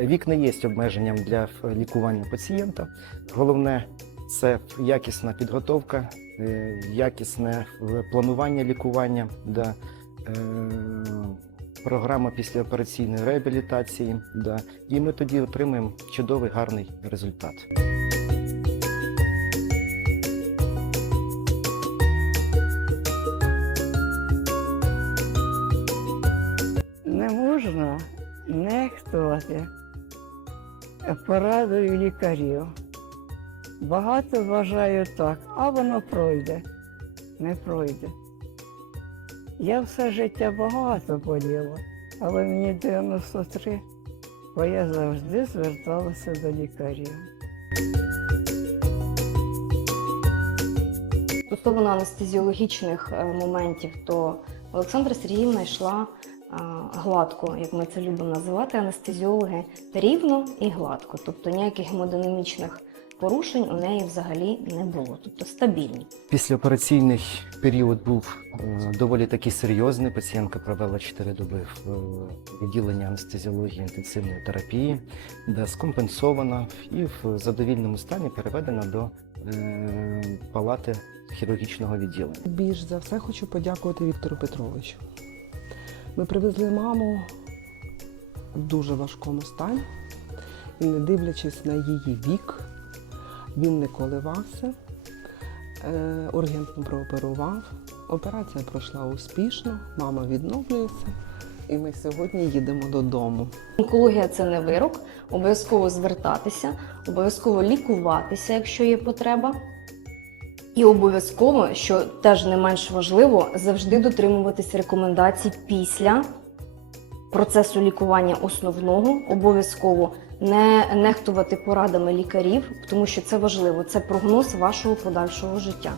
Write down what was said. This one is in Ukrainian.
Вік не є обмеженням для лікування пацієнта. Головне це якісна підготовка, е, якісне е, планування лікування, да, е, програма післяопераційної реабілітації. Да, і ми тоді отримаємо чудовий гарний результат. Не можна нехтувати порадою лікарів. Багато вважають так, а воно пройде. Не пройде. Я все життя багато боліла, але мені 93, бо я завжди зверталася до лікарів. Стосовно анестезіологічних е, моментів, то Олександра Сергіївна йшла гладко, як ми це любимо називати, анестезіологи, рівно і гладко. Тобто ніяких гемодинамічних порушень у неї взагалі не було, тобто стабільні. Післяопераційний період був е, доволі таки серйозний. Пацієнтка провела 4 доби в е, відділенні анестезіології інтенсивної терапії, де скомпенсована і в задовільному стані переведена до е, палати хірургічного відділення. Більш за все хочу подякувати Віктору Петровичу. Ми привезли маму в дуже важкому стані, і не дивлячись на її вік, він не коливався, е, ургентно прооперував. Операція пройшла успішно, мама відновлюється, і ми сьогодні їдемо додому. Онкологія це не вирок, обов'язково звертатися, обов'язково лікуватися, якщо є потреба. І обов'язково, що теж не менш важливо, завжди дотримуватись рекомендацій після процесу лікування основного, обов'язково не нехтувати порадами лікарів, тому що це важливо. Це прогноз вашого подальшого життя.